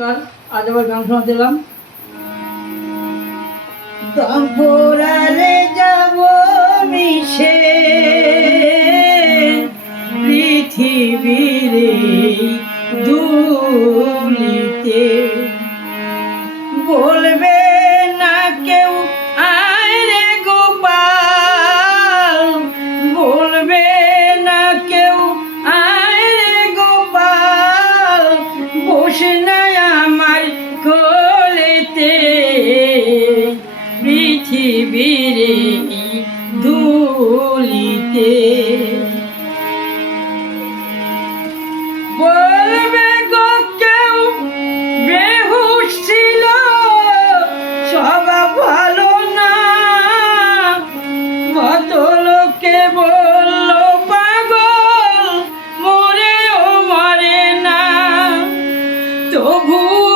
নমস্কার আজ আবার গান শোনা দিলাম দম্পরারে যাব মিশে পৃথিবীর দুলিতে বলবে বেহুশ ছিল স্বভাব ভালো না। পাগল মরেও মরে না। তবু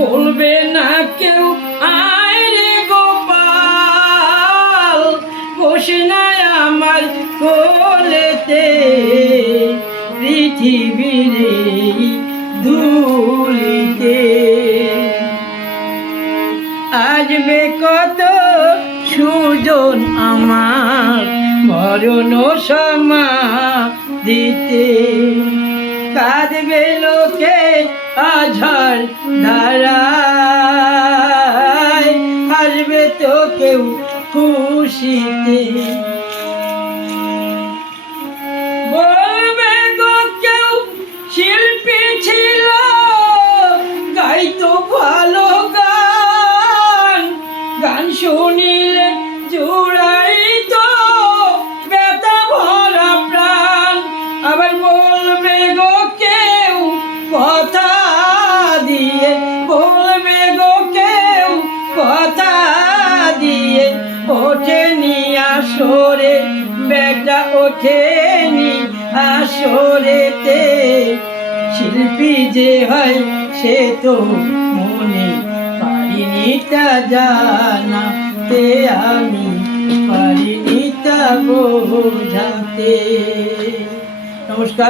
বলবে না কেউ, আয় রে গোপাল বসে নাই আমার কোলেতে পৃথিবীর ধুলিতে। আসবে কত সুজন আমার মরণ সমা দিতে কাঁদবে লোকে আঝার ধারায় হাসবে তো কেউ খুশিতে। কেউ, শিল্পী ছিল ভালো গান। শুনিলে জুড়াইতো ব্যথা ভরা প্রাণ। আবার কেউ, কথা আসরে বেটা ওঠেনি আসরেতে। শিল্পী যে হয় সে তো মনে পারিনি তা জানা তে আমি পারিনি তা বোঝাতে। নমস্কার।